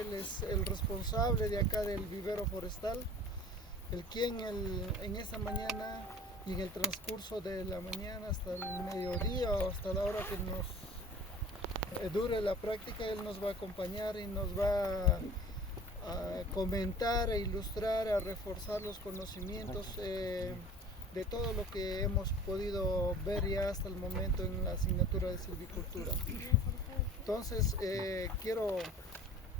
él es el responsable de acá del vivero forestal, el quien en esta mañana y en el transcurso de la mañana hasta el mediodía o hasta la hora que nos dure la práctica, él nos va a acompañar y nos va a comentar, a ilustrar, a reforzar los conocimientos de todo lo que hemos podido ver ya hasta el momento en la asignatura de silvicultura. Entonces quiero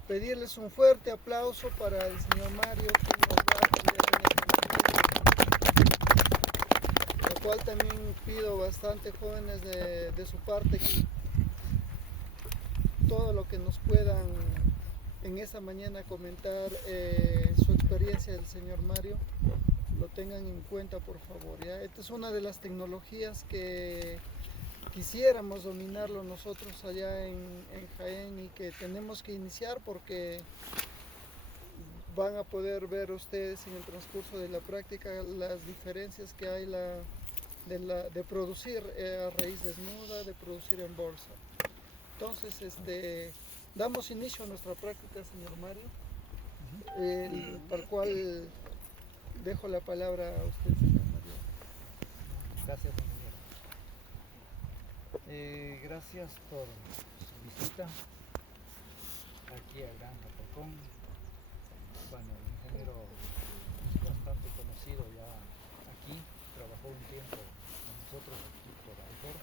pedirles un fuerte aplauso para el señor Mario, que nos va a atender en este momento, lo cual también pido bastante, jóvenes, de su parte, que todo lo que nos puedan en esta mañana comentar su experiencia del señor Mario, lo tengan en cuenta, por favor, ¿ya? Esta es una de las tecnologías que quisiéramos dominarlo nosotros allá en Jaén y que tenemos que iniciar, porque van a poder ver ustedes en el transcurso de la práctica las diferencias que hay de producir a raíz desnuda, de producir en bolsa. Entonces, damos inicio a nuestra práctica, señor Mario, para el cual dejo la palabra a usted, señor Mario. Gracias, ingeniero. Gracias por su visita aquí a Granja Porcón. Bueno, el ingeniero es bastante conocido ya aquí, trabajó un tiempo con nosotros aquí por Alfor.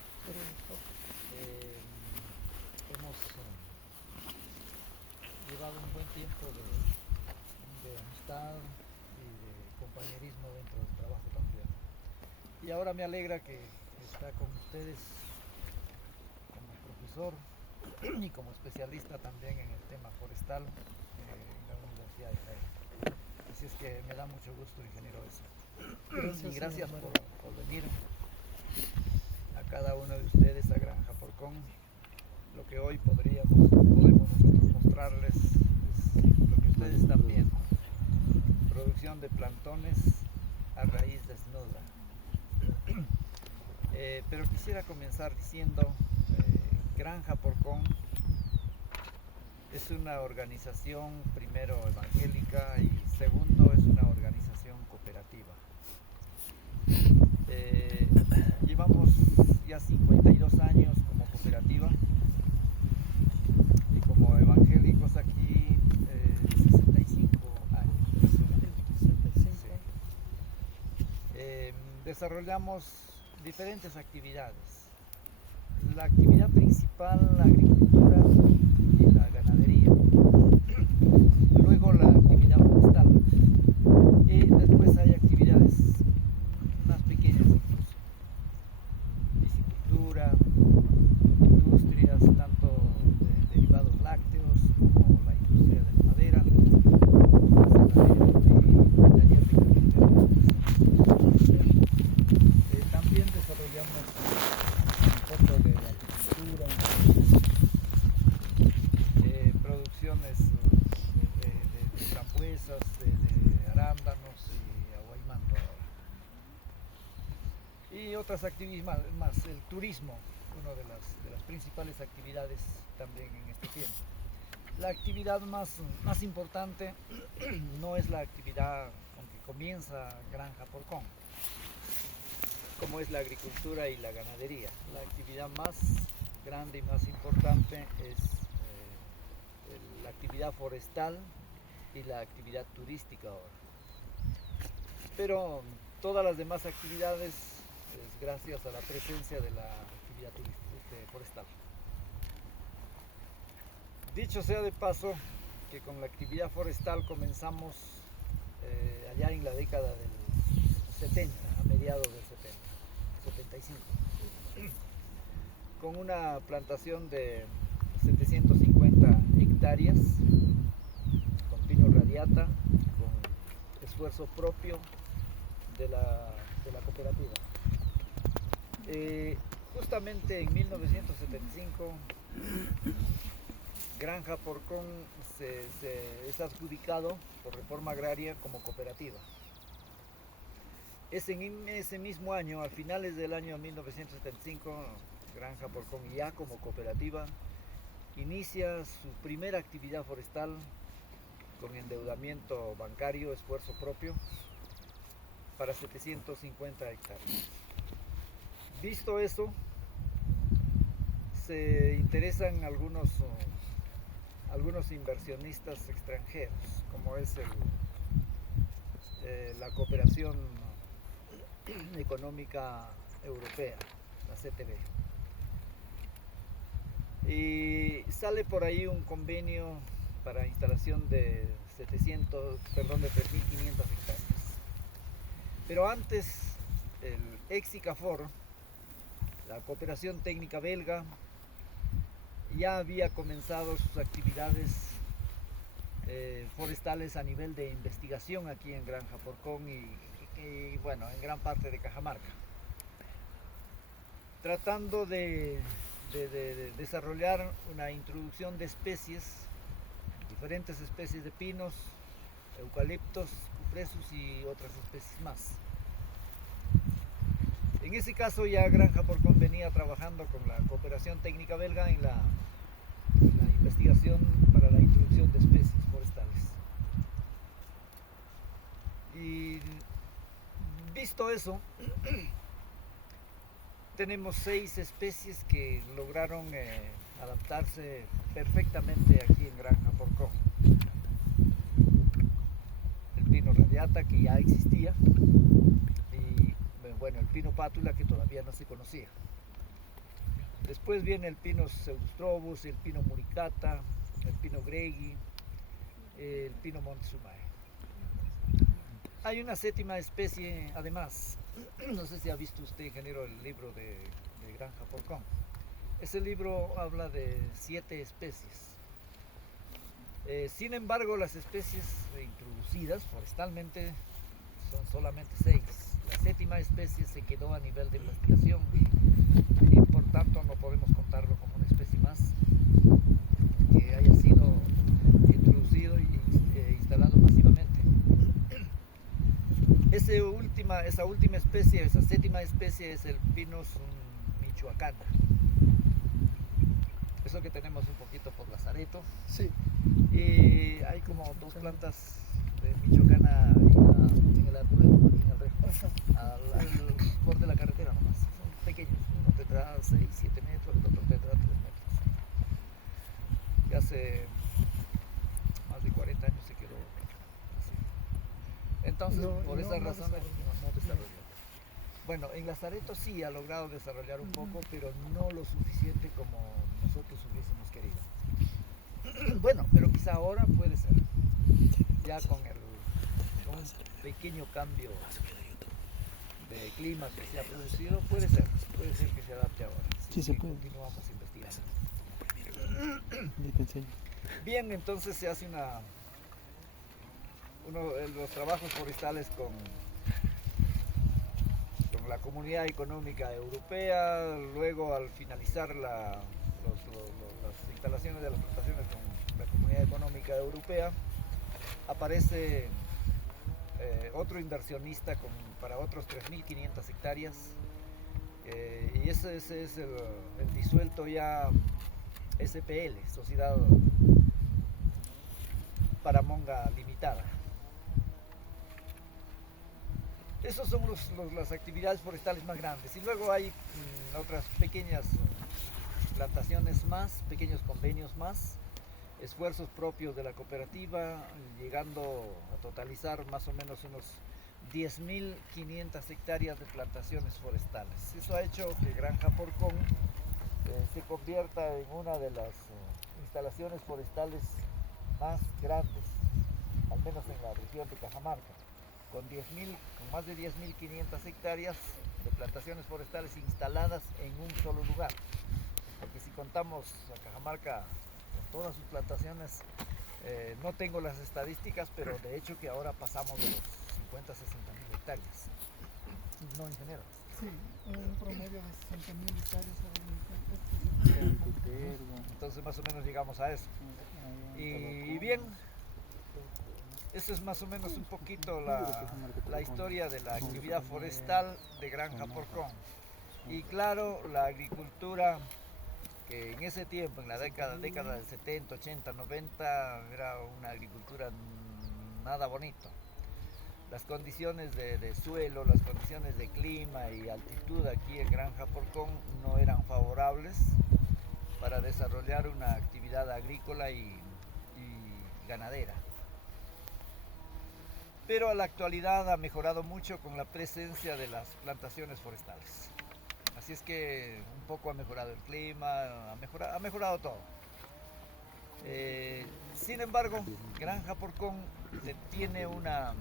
Hemos llevado un buen tiempo de amistad y de compañerismo dentro del trabajo también. Y ahora me alegra que está con ustedes como profesor y como especialista también en el tema forestal en la Universidad de Jaén. Así es que me da mucho gusto, ingeniero, eso. Y gracias por venir a cada uno de ustedes a Granja Porcón. Lo que hoy podemos nosotros mostrarles es lo que ustedes están viendo: producción de plantones a raíz desnuda. Pero quisiera comenzar diciendo, Granja Porcón es una organización, primero, evangélica, y segundo, es una organización cooperativa. Llevamos ya 52 años como cooperativa y como evangélicos aquí 65 años. 65. Sí. Desarrollamos diferentes actividades. La actividad principal, la agricultura y la ganadería. Luego la actividad forestal. Y después hay actividades más pequeñas incluso. Piscicultura, industrias, tanto de derivados lácteos como la industria de la madera, y taller de carpintería. También desarrollamos un poco de agricultura, producciones de frambuesas, de arándanos y aguaymanto ahora. Y otras actividades más, el turismo, una de las principales actividades también en este tiempo. La actividad más importante no es la actividad con que comienza Granja Porcón, como es la agricultura y la ganadería. La actividad más grande y más importante es la actividad forestal y la actividad turística ahora. Pero todas las demás actividades es gracias a la presencia de la actividad forestal. Dicho sea de paso, que con la actividad forestal comenzamos allá en la década del 70, a mediados del 70, 75, con una plantación de 750 hectáreas, con pino radiata, con esfuerzo propio de la cooperativa. Justamente en 1975, Granja Porcón es adjudicado por reforma agraria como cooperativa. Es en ese mismo año, a finales del año 1975, Granja Porcón, ya como cooperativa, inicia su primera actividad forestal con endeudamiento bancario, esfuerzo propio, para 750 hectáreas. Visto eso, se interesan algunos inversionistas extranjeros, como es la Cooperación Económica Europea, la CTB. Y sale por ahí un convenio para instalación de 3.500 hectáreas. Pero antes, el ex-ICAFOR, la Cooperación Técnica Belga, ya había comenzado sus actividades forestales a nivel de investigación aquí en Granja Porcón y bueno, en gran parte de Cajamarca, tratando de desarrollar una introducción de especies, diferentes especies de pinos, eucaliptos, cupresus y otras especies más. En ese caso ya Granja Porcón venía trabajando con la Cooperación Técnica Belga en la investigación para la introducción de especies forestales. Y visto eso, tenemos 6 especies que lograron adaptarse perfectamente aquí en Granja Porcón. El pino radiata, que ya existía, y bueno, el pino pátula, que todavía no se conocía. Después viene el pino pseudostrobus, el pino muricata, el pino gregui, el pino montezuma. Hay una 7ª especie, además. No sé si ha visto usted, ingeniero, el libro de Granja Porcón. Ese libro habla de 7 especies. Sin embargo, las especies introducidas forestalmente son solamente 6. La 7ª especie se quedó a nivel de investigación y por tanto no podemos contarlo como una especie más que haya sido introducido y instalado masivamente. Esa última especie, esa 7ª especie, es el Pinus michoacana. Eso que tenemos un poquito por Lazareto. Sí. Y hay como 2 plantas de michoacana en el arbolero y en el rejo, al borde de la carretera nomás. Son pequeños, uno tendrá 6, 7 metros, el otro tendrá 3 metros. Y hace más de 40 años se quedó así. Entonces, por esas razones no desarrolló. Bueno, en Lazareto sí ha logrado desarrollar un poco, pero no lo suficiente como nosotros hubiésemos querido. Bueno, pero quizá ahora puede ser. Ya con un pequeño cambio de clima que se ha producido, puede ser que se adapte ahora. Sí, se puede. Continuamos investigando. Te enseño. Bien, entonces se hace los trabajos forestales con la Comunidad Económica Europea. Luego, al finalizar las instalaciones de las plantaciones con la Comunidad Económica Europea, aparece otro inversionista para otros 3.500 hectáreas, y ese es el disuelto ya SPL, Sociedad Paramonga Limitada. Esas son las actividades forestales más grandes, y luego hay otras pequeñas plantaciones más, pequeños convenios más, esfuerzos propios de la cooperativa, llegando a totalizar más o menos unos 10.500 hectáreas de plantaciones forestales. Eso ha hecho que Granja Porcón se convierta en una de las instalaciones forestales más grandes, al menos en la región de Cajamarca, con más de 10.500 hectáreas de plantaciones forestales instaladas en un solo lugar. Porque si contamos a Cajamarca con todas sus plantaciones, no tengo las estadísticas, pero de hecho que ahora pasamos de los 50 a 60.000 hectáreas. No, ingeniero. Sí, un promedio de 60.000 hectáreas. Entonces más o menos llegamos a eso. Y bien, eso es más o menos un poquito la historia de la actividad forestal de Granja Porcón. Y claro, la agricultura que en ese tiempo, en la década del 70, 80, 90, era una agricultura nada bonito. Las condiciones de suelo, las condiciones de clima y altitud aquí en Granja Porcón no eran favorables para desarrollar una actividad agrícola y ganadera. Pero a la actualidad ha mejorado mucho con la presencia de las plantaciones forestales. Así es que un poco ha mejorado el clima, ha mejorado todo. Sin embargo, Granja Porcón tiene una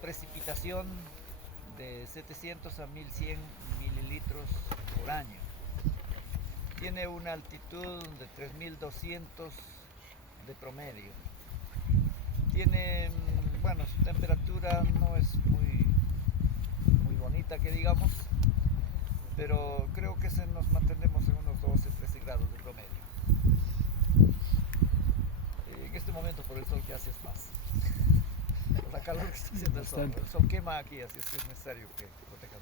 precipitación de 700 a 1100 mililitros por año. Tiene una altitud de 3200 de promedio. Tiene, bueno, su temperatura no es muy bonita que digamos, pero creo que nos mantenemos en unos 12-13 grados de promedio. En este momento por el sol que hace es más. Por la calor que está haciendo el sol. El sol quema aquí, así es que es necesario que proteja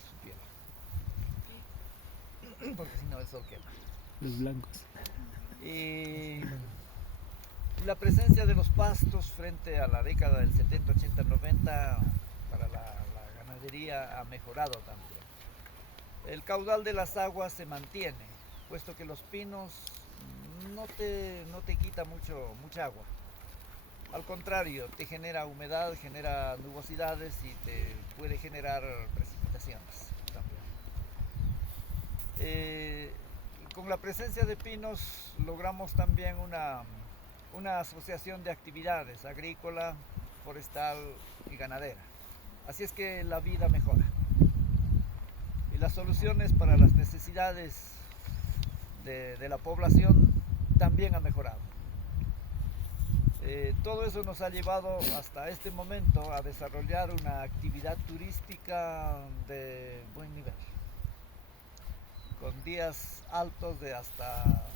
su piel. Porque si no el sol quema. Los blancos. Y la presencia de los pastos frente a la década del 70, 80, 90 para la ganadería ha mejorado también. El caudal de las aguas se mantiene, puesto que los pinos no te quita mucha agua. Al contrario, te genera humedad, genera nubosidades y te puede generar precipitaciones también. Con la presencia de pinos logramos también una asociación de actividades agrícola, forestal y ganadera. Así es que la vida mejora. Y las soluciones para las necesidades de la población también han mejorado. Todo eso nos ha llevado hasta este momento a desarrollar una actividad turística de buen nivel, con días altos de hasta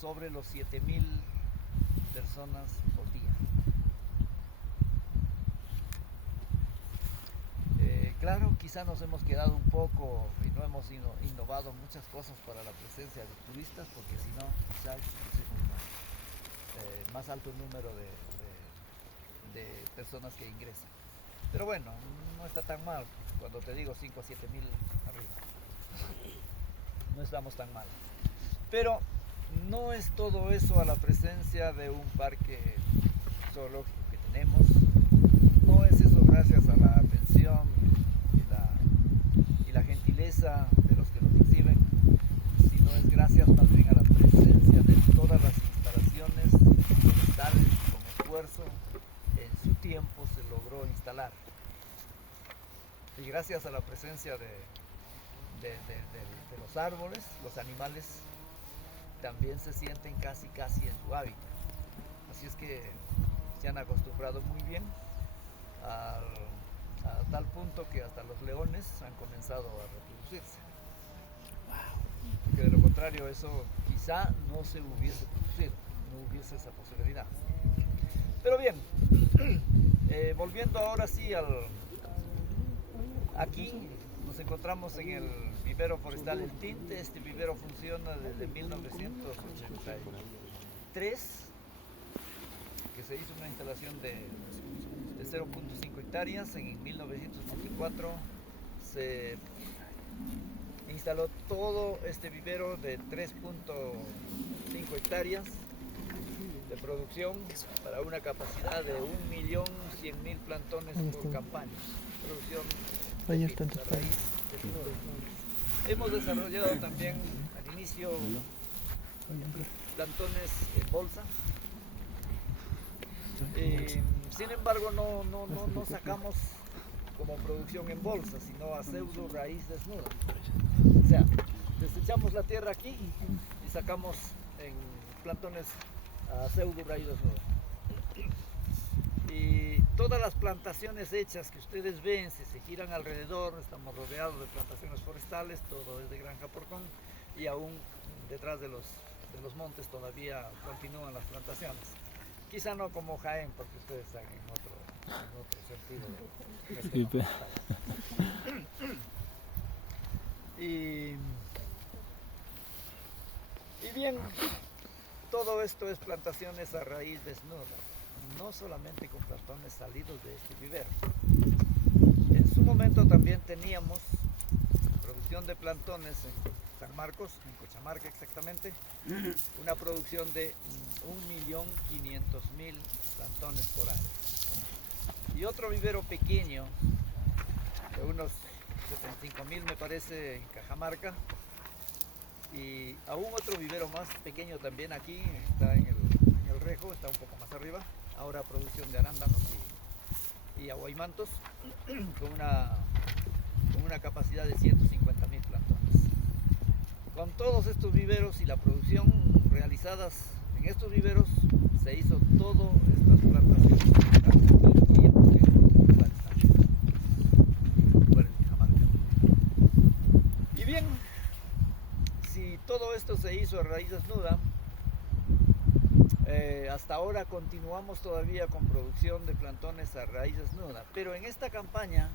sobre los 7000 personas por día. Claro, quizá nos hemos quedado un poco y no hemos innovado muchas cosas para la presencia de turistas, porque si no, quizá más alto número de personas que ingresan. Pero bueno, no está tan mal, cuando te digo 5 a 7 mil arriba. No estamos tan mal. Pero no es todo eso a la presencia de un parque zoológico que tenemos. No es eso gracias a la atención y la gentileza de los que nos reciben, sino es gracias también a la presencia de todas las instalaciones forestales con esfuerzo. En su tiempo se logró instalar. Y gracias a la presencia de los árboles, los animales también se sienten casi en su hábitat. Así es que se han acostumbrado muy bien a tal punto que hasta los leones han comenzado a reproducirse. Porque de lo contrario eso quizá no se hubiese producido, no hubiese esa posibilidad. Pero bien, volviendo ahora sí aquí nos encontramos en el vivero forestal El Tinte. Este vivero funciona desde 1983, que se hizo una instalación de 0.5 hectáreas. En 1924 se instaló todo este vivero de 3.5 hectáreas de producción para una capacidad de 1.100.000 plantones por campaña. Producción de pinos, a raíz de flores. Hemos desarrollado también al inicio plantones en bolsa. Sin embargo, no sacamos como producción en bolsa, sino a pseudo raíz desnuda. O sea, desechamos la tierra aquí y sacamos en plantones a pseudo raíz desnuda. Y todas las plantaciones hechas que ustedes ven, si se giran alrededor, estamos rodeados de plantaciones forestales, todo es de Granja Porcón, y aún detrás de los montes todavía continúan las plantaciones. Quizá no como Jaén, porque ustedes están en otro sentido. Y Y bien, todo esto es plantaciones a raíz desnuda, no solamente con plantones salidos de este vivero. En su momento también teníamos producción de plantones en San Marcos, en Cochamarca exactamente, una producción de 1.500.000 plantones por año. Y otro vivero pequeño, de unos 75.000 me parece en Cajamarca, y aún otro vivero más pequeño también aquí, está en el Rejo, está un poco más arriba, ahora producción de arándanos y aguaymantos, con una capacidad de 150.000 plantones. Con todos estos viveros y la producción realizadas en estos viveros, se hizo todas estas plantaciones y en lugares también, en lugares de Cajamarca. Y bien, si todo esto se hizo a raíz desnuda, hasta ahora continuamos todavía con producción de plantones a raíz desnuda, pero en esta campaña,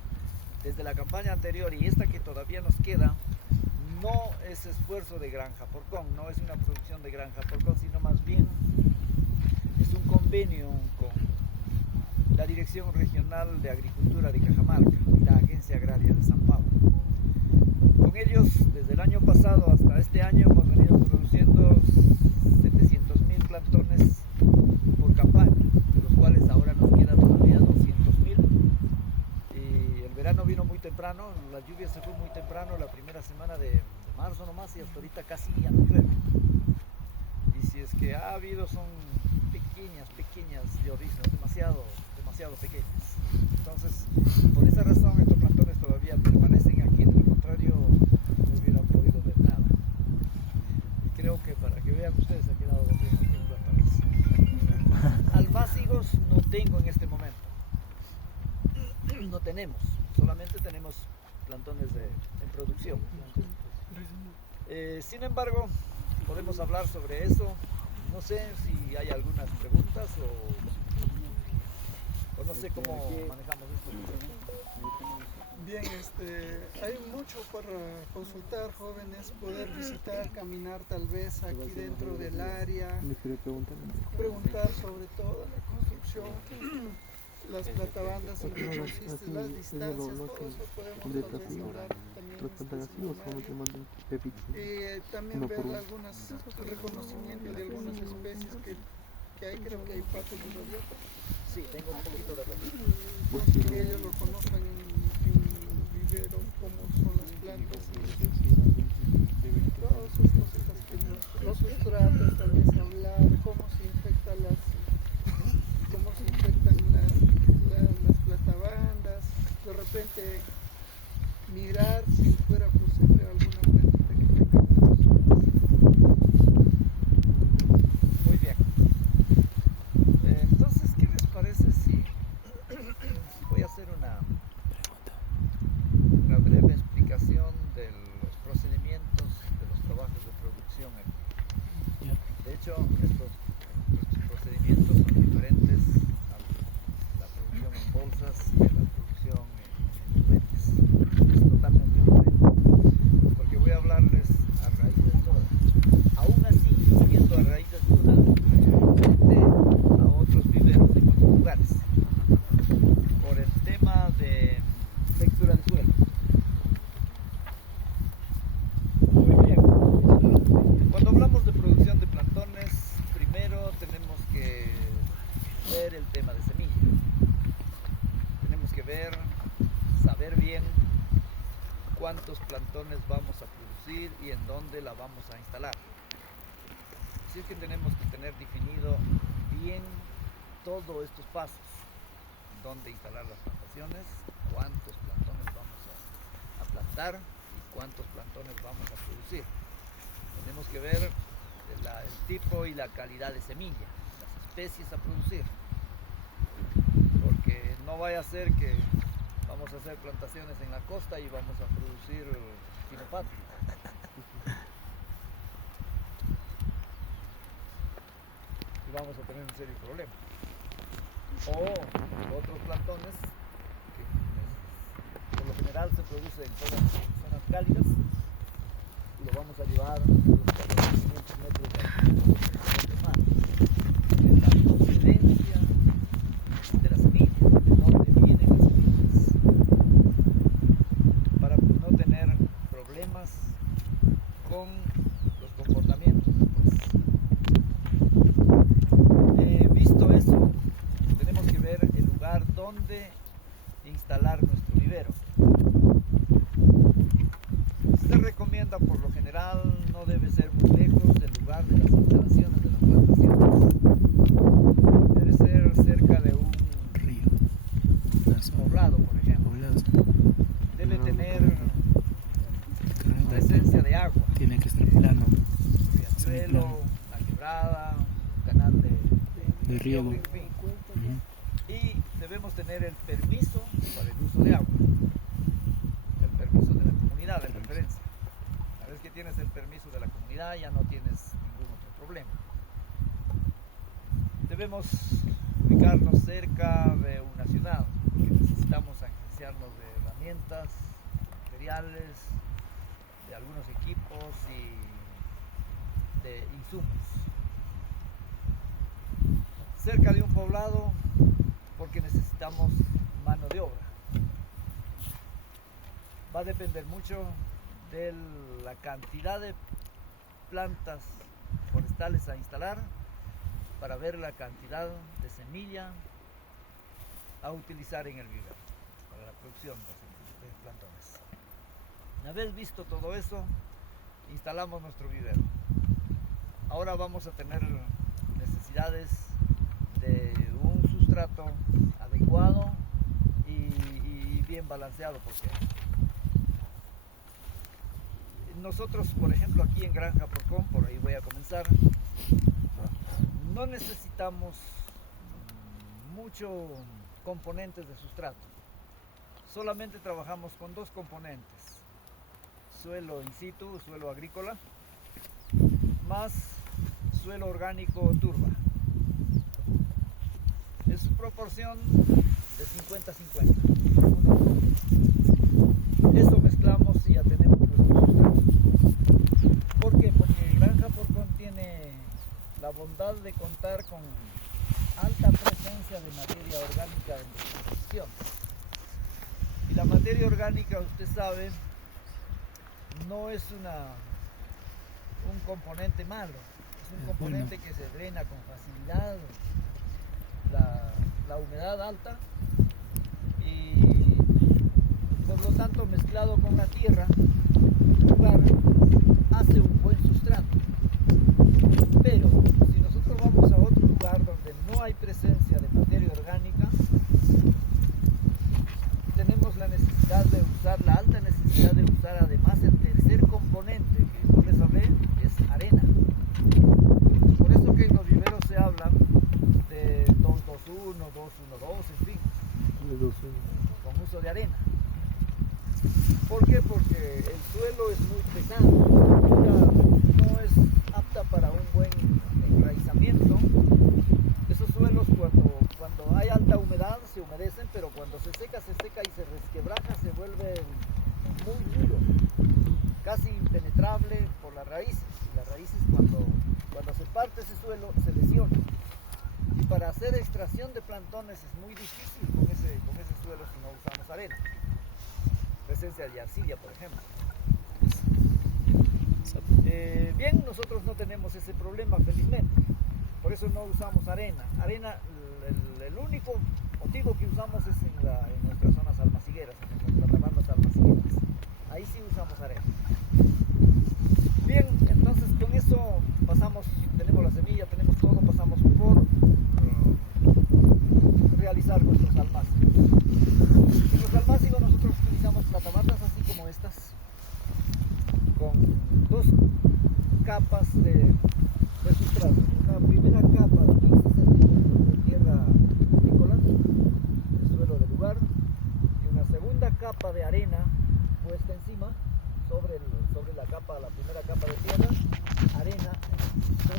desde la campaña anterior y esta que todavía nos queda, no es esfuerzo de granja porcón, no es una producción de granja porcón, sino más bien es un convenio con la Dirección Regional de Agricultura de Cajamarca y la Agencia Agraria de San Pablo. Con ellos, desde el año pasado hasta este año, hemos venido produciendo 700.000 plantones por campaña, de los cuales ahora nos queda todavía 200.000. Y el verano vino muy temprano, la lluvia se fue muy temprano, la primera semana de marzo nomás, y hasta ahorita casi ya no llueve. Y si es que ha habido, son pequeñas lloviznas, demasiado pequeñas. Entonces, por esa razón estos plantones todavía permanecen aquí, de lo contrario no hubieran podido ver nada. Y creo que para que vean ustedes ha quedado bien plantones. Almácigos no tengo en este momento. No tenemos, solamente tenemos plantones en producción. Sin embargo, podemos hablar sobre eso. No sé si hay algunas preguntas o no sé cómo manejamos esto. Bien, hay mucho para consultar, jóvenes, poder visitar, caminar tal vez aquí dentro del área, preguntar sobre todo la construcción, las platabandas, en qué consiste, las distancias, todo eso podemos tal vez hablar también. Y también ver algunos reconocimientos de algunas especies que hay, creo que hay patos de rabiosa. Sí, tengo un poquito de razón. Que ellos lo conozcan en viveros, cómo son las plantas y todas esas cositas que los sustratos, tal vez hablar, cómo se infectan las platabandas, de repente mirar si fuera posible alguna plantita que tenga Muy bien. Entonces, ¿qué les parece si voy a hacer una breve explicación de los procedimientos de los trabajos de producción aquí? De hecho, estos procedimientos son diferentes a la producción en bolsas y a la producción en juguetes. Es totalmente diferente, porque voy a hablarles a raíz desnuda. Aún así, siendo a raíz desnuda, frente a otros viveros en otros lugares, por el tema de textura de suelo. Muy bien. Cuando hablamos de producción de plantones, primero tenemos que ver el tema de semilla. Tenemos que saber bien cuántos plantones vamos a producir y en dónde la vamos a instalar. Así que tenemos que tener definido bien todos estos pasos: dónde instalar las plantaciones, cuántos plantones vamos a plantar y cuántos plantones vamos a producir. Tenemos que ver el tipo y la calidad de semilla, las especies a producir, porque no vaya a ser que vamos a hacer plantaciones en la costa y vamos a producir quinopatio. Y vamos a tener un serio problema. O otros plantones que por lo general se producen en zonas cálidas, lo vamos a llevar a los 500 metros de mar. Es la procedencia de las semillas, de dónde vienen las semillas, para no tener problemas con los comportamientos después. Visto eso, tenemos que ver el lugar donde instalar nuestro vivero. Se recomienda por lo general no debe ser muy lejos del lugar de las instalaciones de las plantaciones. Debe ser cerca de un Río. poblado, por ejemplo. Poblados. Debe tener Claro. presencia de agua, Tiene que estar plano. riachuelo, una quebrada, un canal De riego. en fin. Ujú. Y debemos tener el permiso para el uso de agua, el permiso de la comunidad de preferencia. Una vez que tienes el permiso de la comunidad ya no tienes ningún otro problema. Debemos ubicarnos cerca de una ciudad, porque necesitamos agenciarnos de herramientas, materiales, de algunos equipos y de insumos. Cerca de un poblado porque necesitamos mano de obra. Va a depender mucho de la cantidad de plantas forestales a instalar para ver la cantidad de semilla a utilizar en el vivero para la producción de plantones. Una vez visto todo eso, instalamos nuestro vivero. Ahora vamos a tener necesidades de un sustrato adecuado y bien balanceado, porque nosotros, por ejemplo, aquí en Granja Porcón, por ahí voy a comenzar, no necesitamos mucho componentes de sustrato. Solamente trabajamos con dos componentes: suelo in situ, suelo agrícola, más suelo orgánico turba. Es proporción de 50-50. Eso mezclamos y ya tenemos nuestro sustrato. ¿Por qué? Porque Granja Porcón tiene la bondad de contar con alta presencia de materia orgánica en disposición. Y la materia orgánica, usted sabe, no es un componente malo, es un componente que se drena con facilidad, la humedad alta, y por lo tanto mezclado con la tierra, el lugar hace un buen sustrato. Pero si nosotros vamos a otro lugar donde no hay presencia de materia orgánica, tenemos la necesidad de usar, la alta necesidad de usar además el tercer componente, que no les hablé, es arena. Por eso que en los viveros se habla de 221, 212, en fin, con uso de arena. ¿Por qué? Porque el suelo es muy pesado, no es apta para un buen enraizamiento. Esos suelos cuando hay alta humedad se humedecen, pero cuando se seca y se resquebraja se vuelve muy duro, casi impenetrable por las raíces. Y las raíces cuando se parte ese suelo se lesiona. Y para hacer extracción de plantones es muy difícil con ese suelo si no usamos arena. Presencia de arcilla, por ejemplo. Bien, nosotros no tenemos ese problema, felizmente. Por eso no usamos arena. Arena, el único motivo que usamos es en nuestras zonas almacigueras, en nuestras plataformas almacigueras. Ahí sí usamos arena. Bien, entonces con eso tenemos la semilla, tenemos todo, pasamos por realizar nuestros almácigos. En los almácigos nosotros utilizamos platabardas así como estas, con dos capas de sustrato. Una primera capa de 15 centímetros de tierra agrícola, de suelo del lugar, y una segunda capa de arena puesta encima sobre la primera capa de tierra, arena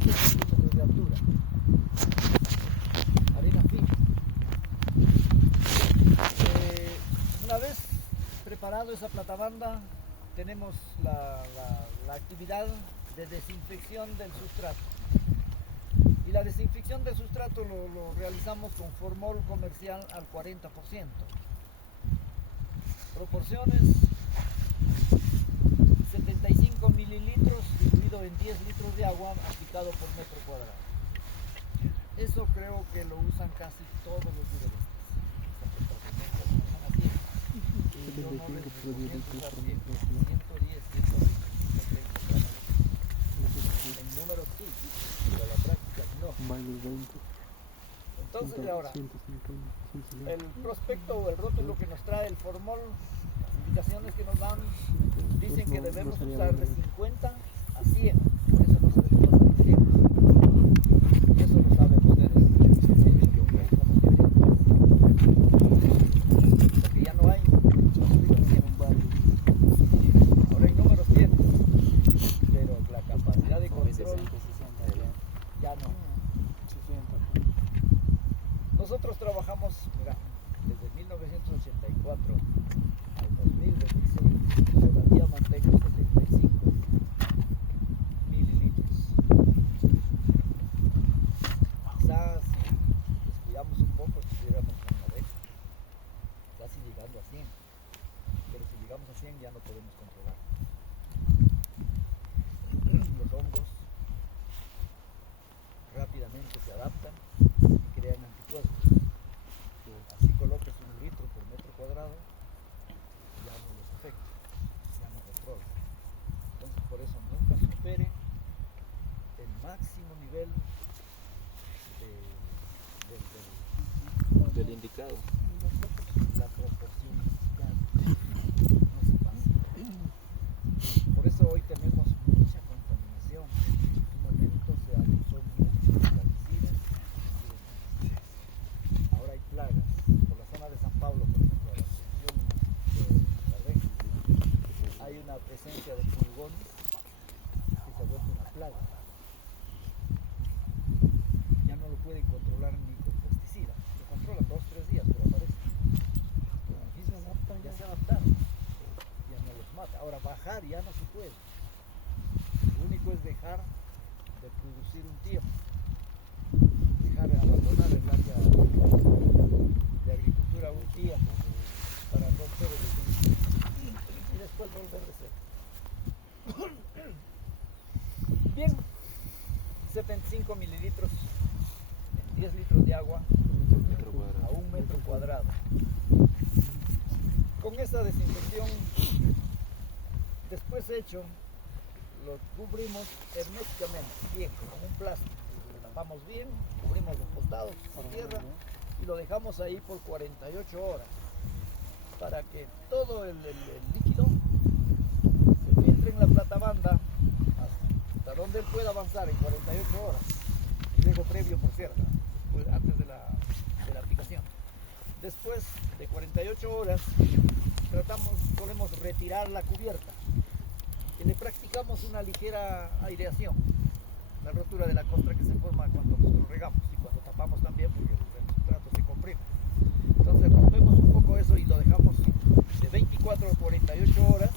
13 centímetros de altura, arena fina. Una vez preparado esa platabanda, tenemos la actividad de desinfección del sustrato. Y la desinfección del sustrato lo realizamos con formol comercial al 40%. Proporciones: 75 mililitros diluido en 10 litros de agua aplicado por metro cuadrado. Eso creo que lo usan casi todos los viveristas. Y yo no les recomiendo usar 100, 110, 120. En números sí, pero la práctica no. Entonces ahora, el prospecto o el rótulo que nos trae el formol, las indicaciones que nos dan, dicen que debemos usar de 50 a 100. Por eso no se debe pasar de 100. Y eso lo saben ustedes. Porque ya no hay. Ahora hay números 100, pero la capacidad de control ya no. Nosotros trabajamos, mira, desde 1984 al 2016, todavía mantengo 75 mililitros. Quizás si descuidamos un poco, estuviéramos con 90, casi llegando a 100. Pero si llegamos a 100 ya no podemos controlar. Los hongos rápidamente se adaptan y crean anticuerpos. Así colocas 1 litro por metro cuadrado, ya no los afecta, ya no controla. Entonces por eso nunca supere el máximo nivel del indicado. la proporción indicada. No se pasa. Por eso hoy tenemos mucha contaminación. En su momento se abusó mucho de plaguicidas y de pesticidas. Ahora hay plagas. Por la zona de San Pablo, por ejemplo, a la sección de la Reja, hay una presencia de pulgones que se ha vuelto una plaga. Ya no lo pueden controlar ni con pesticidas. Lo controlan 2-3 días, pero aparece. Ya se adaptaron. Ya no los mata. Ahora bajar ya no se puede. Lo único es dejar de producir un tiempo. Dejar de abandonar el área de agricultura un tiempo para romper el equilibrio. Y después volver de cero. Bien, 75 mililitros en 10 litros de agua a 1 metro cuadrado. Con esta desinfección, después hecho, lo cubrimos herméticamente, bien, con un plástico. Lo tapamos bien, cubrimos los costados con tierra y lo dejamos ahí por 48 horas para que todo el líquido se filtre en la platabanda hasta donde él pueda avanzar en 48 horas. Riego previo, por cierto, antes de la aplicación. Después de 48 horas, solemos retirar la cubierta y le practicamos una ligera aireación, la rotura de la costra que se forma cuando lo regamos y cuando tapamos también porque el sustrato se comprime. Entonces rompemos un poco eso y lo dejamos de 24 a 48 horas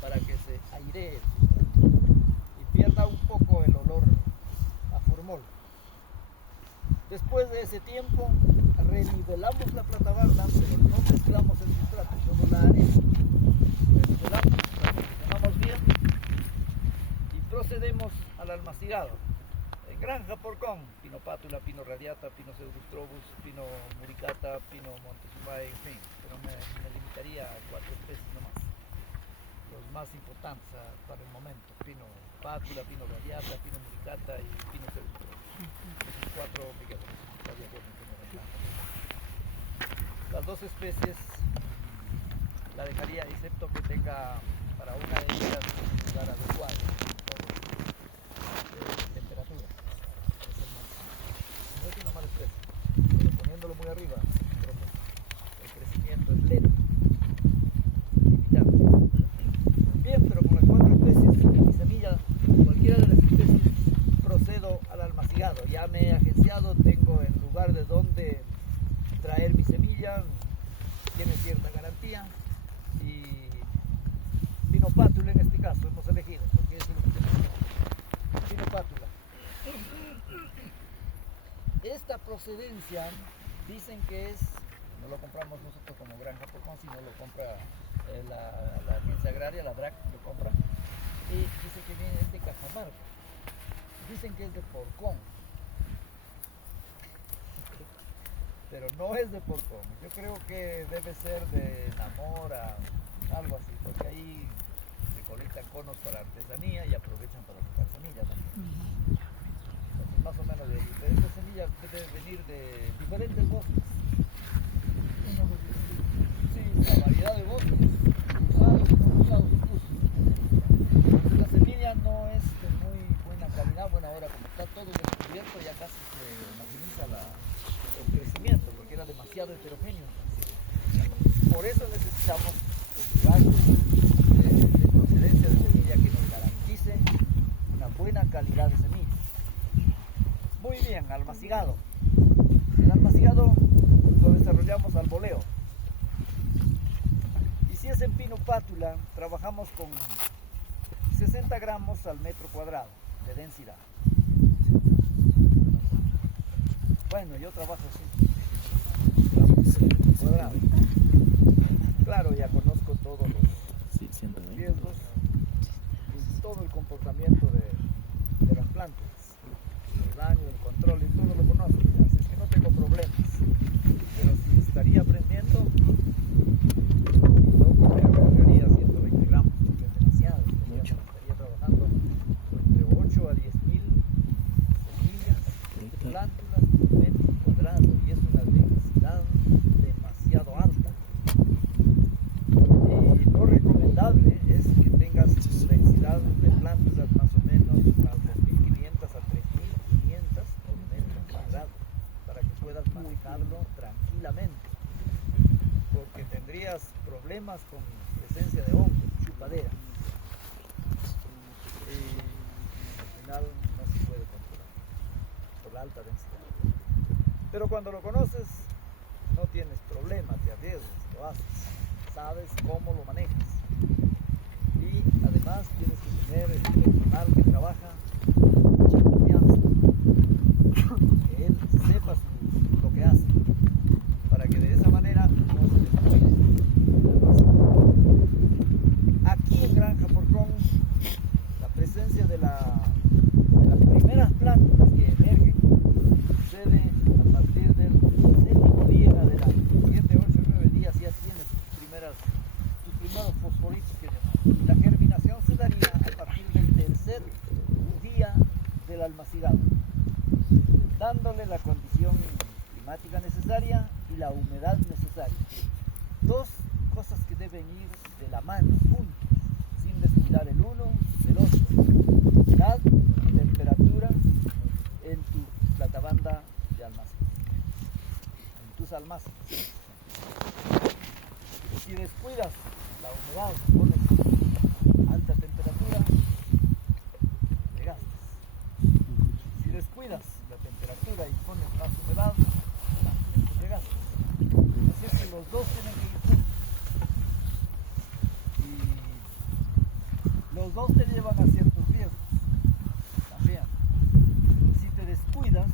para que se airee el sustrato y pierda un poco el olor a formol. Después de ese tiempo, renivelamos la platabanda, pero no mezclamos el sustrato, solo la arena. Renivelamos, la posicionamos bien y procedemos al almacigado. En granja porcón, pino pátula, pino radiata, pino pseudostrobus, pino muricata, pino montezumay, en fin, pero me limitaría a 4 especies nomás. Los más importantes para el momento: pino pátula, pino radiata, pino muricata y pino pseudostrobus. Esos 4 pequeños. Las 2 especies la dejaría, excepto que tenga para una de ellas un lugar adecuado de temperatura. Es el máximo. No es una mala especie, pero poniéndolo muy arriba, el crecimiento es lento, limitante. Bien, pero con las 4 especies de mi semilla, cualquiera de las especies, procedo al almacigado. Ya me he agenciado, tengo el lugar de donde traer mi semilla, tiene cierta garantía, y pino pátula acaso hemos elegido, porque eso es lo que tenemos. Pino pátula. Esta procedencia dicen que es, no lo compramos nosotros como Granja Porcón, sino lo compra la agencia agraria, la DRAC, lo compra, y dice que viene de Cajamarca. Dicen que es de Porcón, pero no es de Porcón. Yo creo que debe ser de Namora, algo así, porque ahí recolectan conos para artesanía y aprovechan para sacar semillas también. Entonces, más o menos de diferentes semillas debe venir de diferentes bosques. Sí, una variedad de bosques, cruzados y no cruzados incluso. Entonces, la semilla no es de muy buena calidad. Bueno, ahora como está todo descubierto ya casi se maximiza el crecimiento, porque era demasiado heterogéneo. Por eso necesitamos lugares de procedencia de semilla que nos garantice una buena calidad de semilla. Muy bien, almacigado. El almacigado lo desarrollamos al voleo. Y si es en pino pátula, trabajamos con 60 gramos al metro cuadrado de densidad. Bueno, yo trabajo así. Cuadrado. Claro, ya conozco todos los riesgos y todo el comportamiento de las plantas. El daño, el control y todo lo conozco. Así es que no tengo problemas. Pero si estaría aprendiendo, no cargaría 120 gramos, porque es demasiado. Estaría trabajando entre 8 a 10 mil semillas de plántulas por metro cuadrado, y es una densidad demasiado alta. Lo recomendable es que tengas tu densidad de plántulas más o menos unas 2.500 a 3.500 por metro cuadrado, para que puedas manejarlo tranquilamente, porque tendrías problemas con presencia de hongos, chupadera, y al final no se puede controlar por la alta densidad. Pero cuando lo conoces no tienes problema, te arriesgas, lo haces, sabes cómo lo manejas, y además tienes que tener el personal que trabaja mucha confianza, que él sepa lo que hace, para que de esa manera no se descuide. Aquí en Granja Porcón, la presencia de las primeras plantas que emergen sucede a partir del 7º día en adelante. 7, 8, 9 días ya tienes tus primeros fosforitos que llamamos. Y la germinación se daría a partir del 3er día del almacigado, dándole la condición climática necesaria y la humedad necesaria. Dos cosas que deben ir de la mano, juntos, sin descuidar el uno del otro. Humedad y temperatura en tu platabanda de almacén, en tus almacenes. Si descuidas la humedad, pones alta temperatura, te gastas. Si descuidas la temperatura y pones más humedad, también te gastas. Así es que los dos tienen que ir juntos. Y los dos te llevan a ciertos riesgos también. Si te descuidas,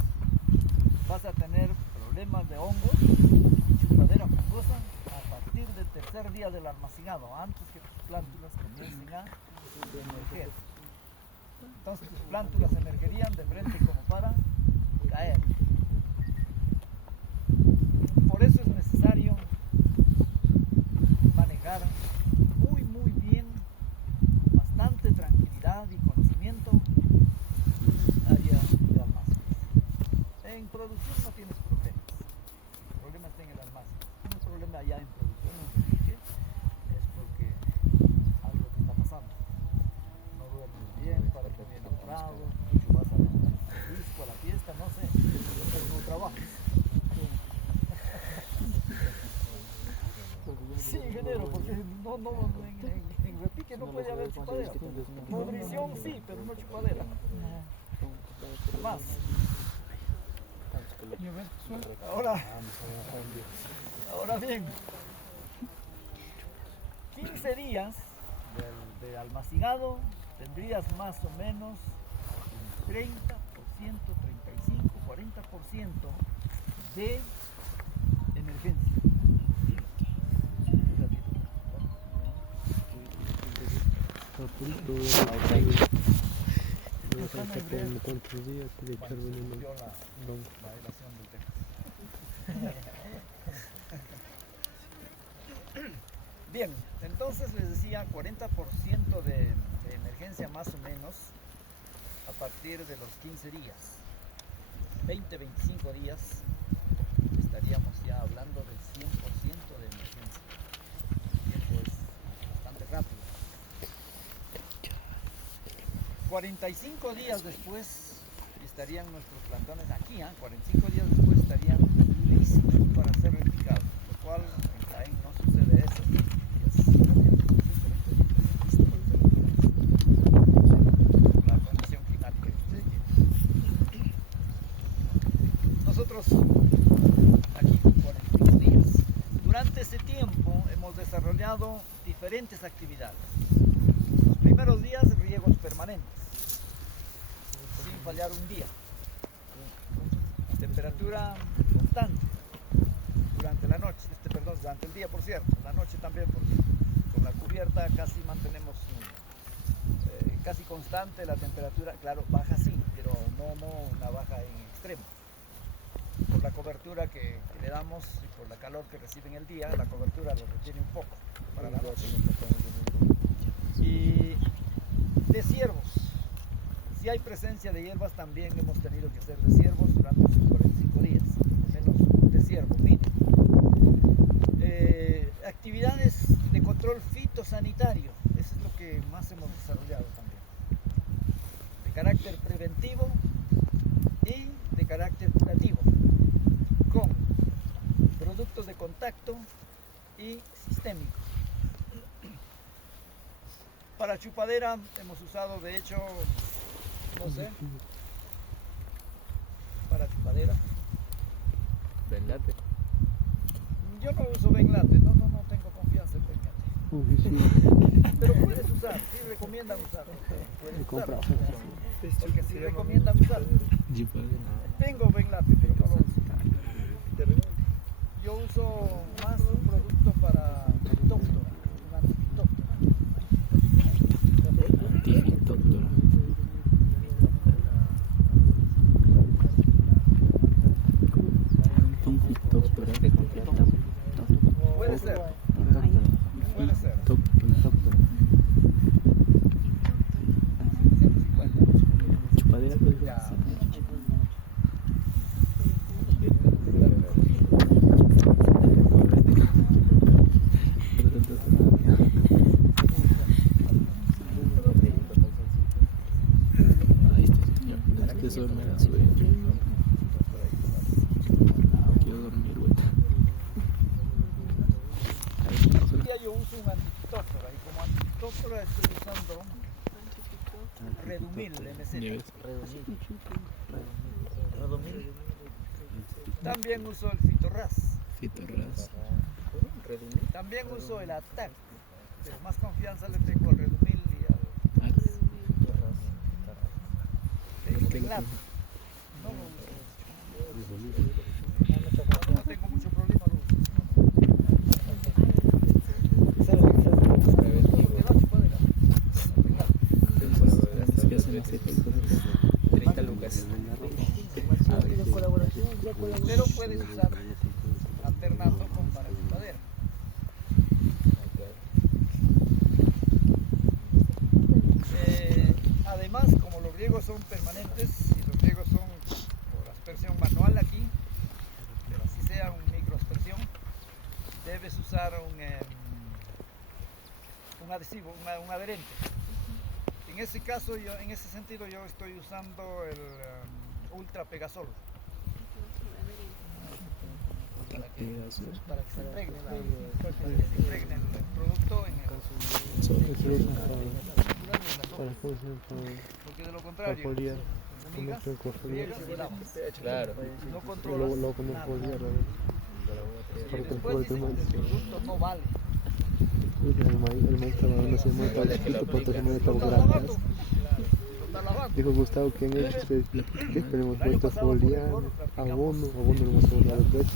vas a tener problemas de hongos y chupadera fungosa a partir del 3er día del almacenado, antes que tus plántulas comiencen a emerger. Entonces tus plántulas emergerían de frente como para caer. Por eso es necesario manejar muy bien, con bastante tranquilidad y conocimiento, el área de almacén. En producción no tienes problemas. El problema está en el almacén. Tienes problema allá en producción, en el pique, es porque algo te está pasando. No duermes bien, parece bien enamorado, mucho vas al disco, a la fiesta, no sé, pero no trabajas. Sí, ingeniero, porque en repique no puede haber chupadera. Podrición sí, pero no chupadera. Más. Ahora bien, 15 días de almacenado, tendrías más o menos un 30%, 35, 40% de emergencia. ¿Cuántos días de echar veneno? La relación del tema. Bien, entonces les decía 40% de emergencia más o menos a partir de los 15 días. 20, 25 días estaríamos ya hablando del 100% de emergencia. El tiempo es bastante rápido. 45 días después estarían nuestros plantones aquí, 45 días después estarían listos para ser replicados, lo cual en Jaén no sucede eso. La condición climática que ustedes tienen. Nosotros aquí con 45 días. Durante ese tiempo hemos desarrollado diferentes actividades. Los primeros días riegos permanentes, sin fallar un día. Temperatura constante durante la noche, durante el día por cierto, la noche también, porque con la cubierta casi mantenemos casi constante la temperatura, claro, baja sí, pero no una baja en extremo. Por la cobertura que le damos y por la calor que recibe en el día, la cobertura lo retiene un poco para la noche. Y de ciervos, si hay presencia de hierbas también hemos tenido que hacer de ciervos durante esos 45 días, al menos de ciervo mínimo. Actividades de control fitosanitario, eso es lo que más hemos desarrollado también, de carácter preventivo y de carácter curativo, con productos de contacto y sistémicos. Para chupadera hemos usado, de hecho, no sé, para chupadera. Benlate. Yo no uso Benlate, no tengo confianza en Benlate. Pero puedes usar, sí recomiendan usarlo. Puedes usarlo, porque sí recomiendan usarlo. Tengo Benlate, pero no lo uso. Yo uso más un producto para pitóptera, un antipitóptera. Puede ser. Puede ser. 150. Chupadera. Ya. Ahí está. Este sol me da sueño. Quiero dormir, güey. Hoy día yo uso un antipitóptera y como antipitóptera estoy usando Redumil MZ. Nieves. También uso el Fitorras. Fitorras. También uso el Atac, pero más confianza le tengo al Redumil y al Benlate. No lo uso. No tengo mucho problema, lo uso. Es que hacen ese tipo de cosas. 30 lucas. Pero puedes usar alternando con para chupadera. Además, como los riegos son permanentes y los riegos son por aspersión manual aquí, pero así sea un microaspersión, debes usar un adhesivo, un adherente. En ese caso, en ese sentido, yo estoy usando el Ultra Pegasol. Para que se impregne, el producto en el... Porque de lo contrario, fumigas, riegas y lavas. Claro. No controlas nada. Y después dicen que el producto no vale. El maíz estaba una semana, estaba chiquito, por otra semana estaba grande. Dijo Gustavo que en ellos pero hemos vuelto a foliar, abono lo hemos volado de vuelta.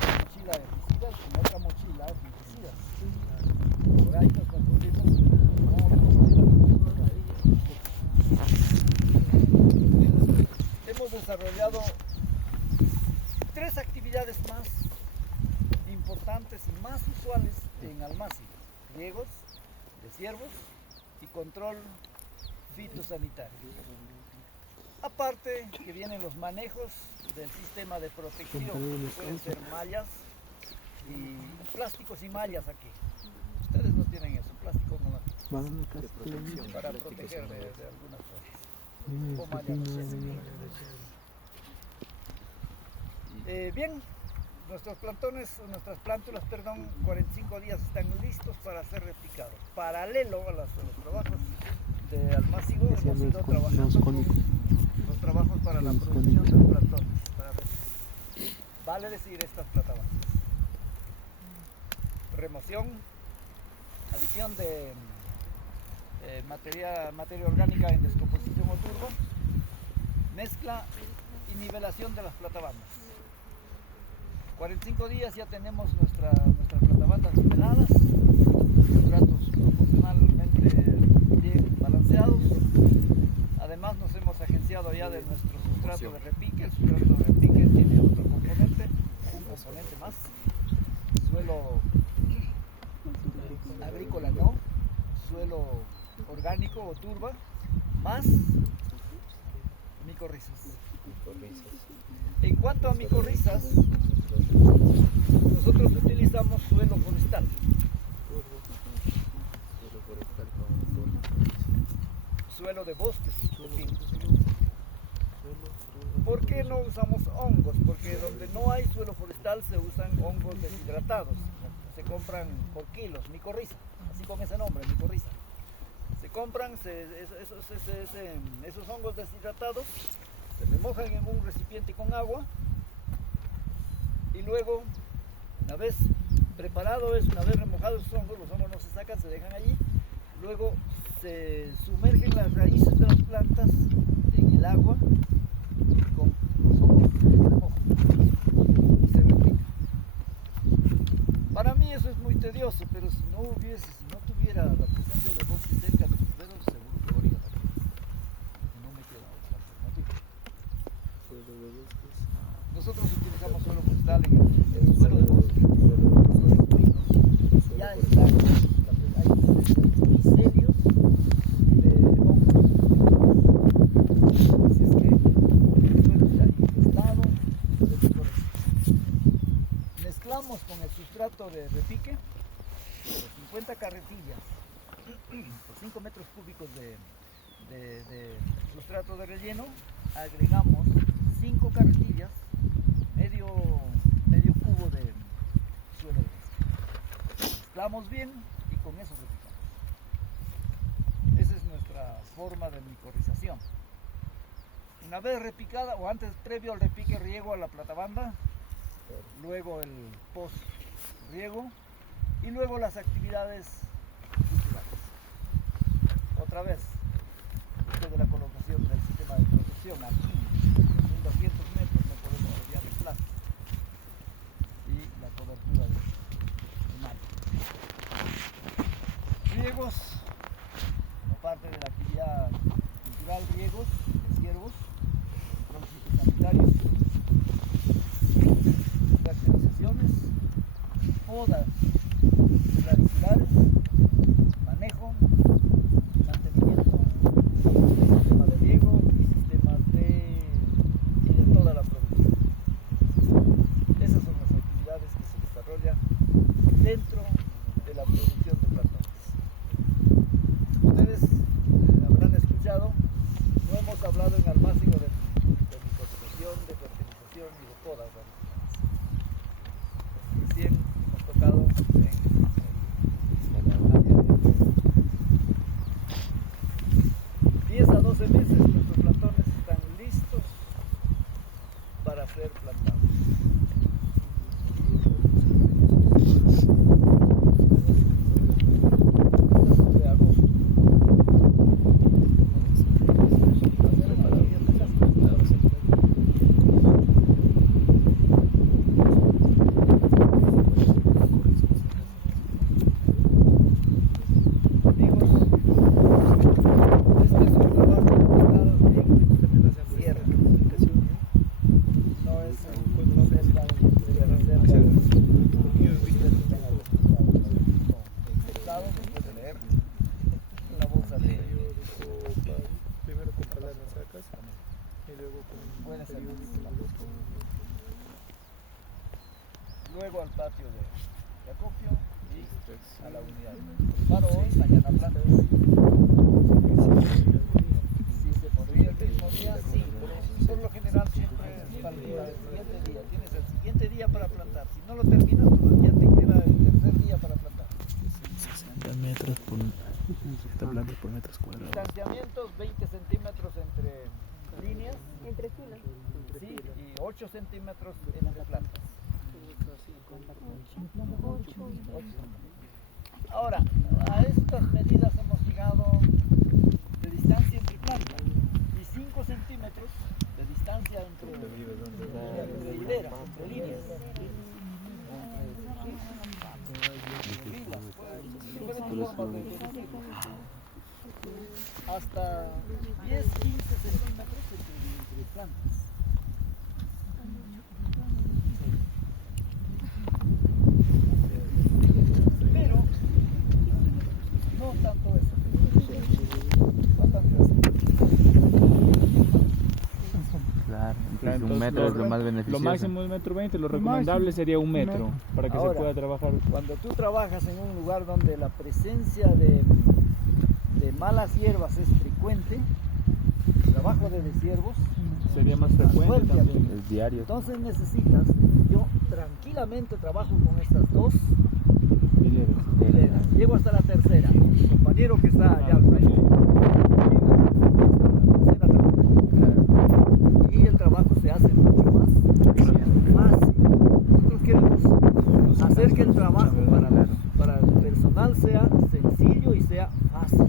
Mochila de herbicidas con otra mochila de herbicidas. Por ahí nos confundimos. Hemos desarrollado 3 actividades más importantes y más usuales en Almasi: riegos de ciervos y control fitosanitario. Aparte que vienen los manejos del sistema de protección, que pueden ser mallas y plásticos y mallas aquí. Ustedes no tienen eso, plástico no, para proteger de algunas cosas. O mallas, no sé. Bien, nuestras plántulas, 45 días están listos para ser repicados. Paralelo a los trabajos de Almácigo, hemos ido trabajando con los trabajos para la producción de plantones. Vale decir, estas platabandas. Remoción, adición de materia orgánica en descomposición o turbo, mezcla y nivelación de las platabandas. 45 días ya tenemos nuestras platabandas niveladas, sustratos proporcionalmente bien balanceados. Además nos hemos agenciado ya de nuestro sustrato de repique. El sustrato de repique tiene otro componente, un componente más, suelo agrícola no, suelo orgánico o turba, más micorrizas. En cuanto a micorrizas, nosotros utilizamos suelo forestal. Suelo de bosques. ¿Por qué no usamos hongos? Porque donde no hay suelo forestal se usan hongos deshidratados. Se compran por kilos, micorriza, así con ese nombre, micorriza. Se compran esos hongos deshidratados, se remojan en un recipiente con agua y luego, una vez preparado una vez remojados los hongos no se sacan, se dejan allí. Luego se sumergen las raíces de las plantas en el agua con los hongos que se remojan y se replica. Para mí eso es muy tedioso, pero si no tuviera la presencia de bosque cerca de los dedos, seguro que lo haría también. No me queda otra alternativa. Nosotros utilizamos suelo forestal en el suelo de bosque, los pinos. Ya están, hay serios de hongos. Así es que el suelo está infestado de micorrizas. Mezclamos con el sustrato de repique 50 carretillas por 5 metros cúbicos de sustrato de relleno. Agregamos 5 carretillas, medio cubo de suelo de pesca. Mezclamos bien y con eso repicamos. Esa es nuestra forma de micorización. Una vez repicada, o antes, previo al repique, riego a la platabanda, luego el post riego y luego las actividades culturales. Otra vez, después de la colocación del sistema de protección, aquí en 1200 metros no podemos desviar el plástico y la cobertura del mar. Riegos, como parte de la actividad cultural, riegos de ciervos, controles sanitarios, caracterizaciones, podas radiculares, manejo, mantenimiento, sistema de riego y sistemas de toda la producción. Esas son las actividades que se desarrollan dentro de la producción de plantones. Ustedes habrán escuchado, no hemos hablado en Almácigo de micorización, de fertilización y de podas. Recién hemos tocado en el área de 10 a 12 meses nuestros plantones están listos ser plantado. Primero con palabras sacas y luego con Buenas periódico. Luego al patio de acopio y a la unidad. Para hoy, mañana planta. Si se podría el mismo día, sí, pero por lo general siempre para el siguiente día. Tienes el siguiente día para plantar. Si no lo terminas, todavía te queda el tercer día para plantar. 60 metros por metros cuadrados. Distanciamientos 20 centímetros entre líneas. Entre filas. Sí, y 8 centímetros entre plantas. Ahora, a estas medidas hemos llegado de distancia entre plantas y 5 centímetros de distancia entre hileras, entre líneas. Filas, diferentes formas de reducirlo. Hasta 10-15 centímetros entre plantas. Pero no tanto eso. No tanto eso. Claro, Claro, un entonces metro es lo más beneficioso. Lo máximo es 1,20 m, lo recomendable sería 1 metro para que Ahora, se pueda trabajar. Cuando tú trabajas en un lugar donde la presencia de malas hierbas es frecuente, trabajo de deshiervos, Sería más frecuente fuerte también. Es diario. entonces necesitas, yo tranquilamente trabajo con estas dos hileras. Llego hasta la tercera. Mi compañero que está allá al frente, hasta la tercera trabajo. Y el trabajo se hace mucho más fácil. Nosotros queremos hacer que el trabajo para el personal sea sencillo y sea fácil.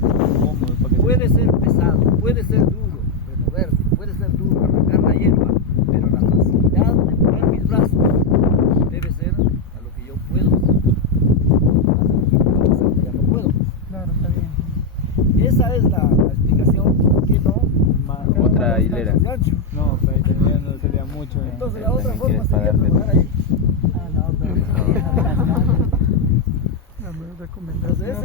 Puede ser pesado, puede ser duro remover, puede ser duro arrancar la hierba, pero la facilidad de mover mis brazos debe ser a lo que yo puedo. Ya no puedo. Claro, está bien. Esa es la explicación por qué no. Otra hilera. Gancho. No, pero ahí también no sería mucho. Entonces la otra También forma quieres sería pagarle. trabajar ahí. Entonces,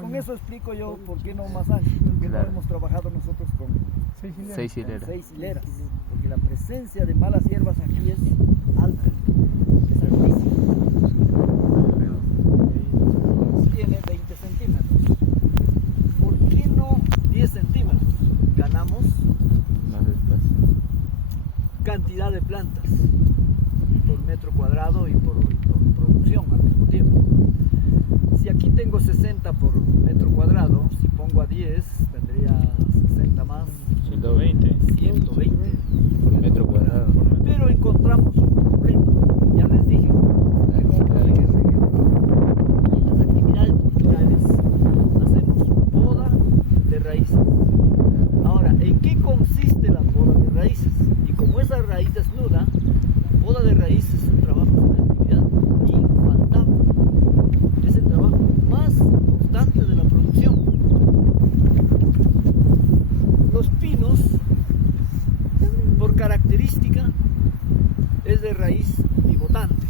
con eso explico yo por qué no más ancho, por qué Claro. no hemos trabajado nosotros con 6 hileras. 6 hileras, porque la presencia de malas hierbas aquí es alta, es altísima. Tiene 20 centímetros. ¿Por qué no 10 centímetros? Ganamos Más después. cantidad de plantas por metro cuadrado y por producción al mismo tiempo. Si aquí tengo 60 por metro cuadrado, si pongo a 10 tendría 60 más 120. 120. Por metro cuadrado. Pero encontramos un problema. Ya les dije, en las actividades culturales hacemos poda de raíces. Ahora, ¿en qué consiste la poda de raíces? Y como esa raíz desnuda, la poda de raíces es un trabajo, es una actividad infaltable. Es el trabajo más constante de la producción. Los pinos, por característica, es de raíz pivotante.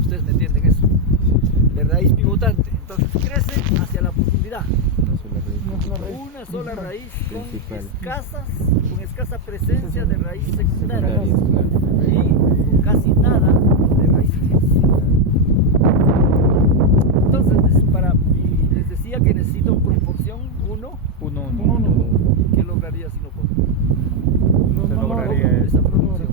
Ustedes me entienden eso. De raíz pivotante. Entonces crece hacia la profundidad. Una sola raíz con escasa presencia de raíz secundaria y con casi nada de raíz principal. Entonces, y les decía que necesito proporción 1. 1. ¿Qué lograría si no puedo? Se lograría Esa proporción.